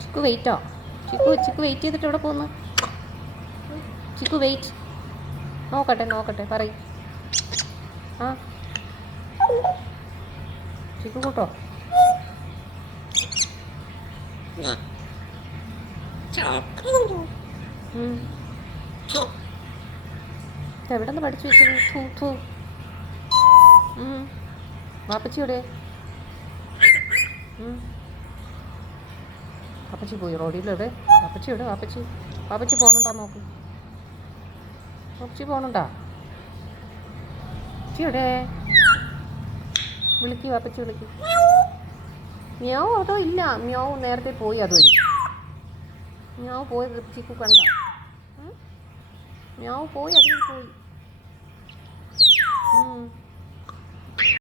Chikoo വെയിറ്റോ? Chikoo wait ചെയ്തിട്ട് എവിടെ പോകുന്നു? ചിക്കു വെയിറ്റ്. നോക്കട്ടെ പറയും. ആ ചിക്കു കൂട്ടോ? എവിടെ നിന്ന് പഠിച്ചു വെച്ചത്? വാപ്പച്ചി എവിടെ? വാപ്പച്ചി പോയി റോഡിലെവിടെ? വാപ്പച്ചി എവിടെ? വാപ്പച്ചി പോകണുണ്ടോ നോക്ക്. വാപ്പച്ചി പോകണുണ്ടോ? വാപ്പച്ചി എവിടെ? വാപ്പച്ചി വിളിക്ക്. മ്യാവ് അതോ ഇല്ല? മ്യാവ് നേരത്തെ പോയി അതുവഴി. മ്യാവ് പോയത് ചിക്കു കണ്ട? മ്യാവ് പോയി അതുവഴി പോയി.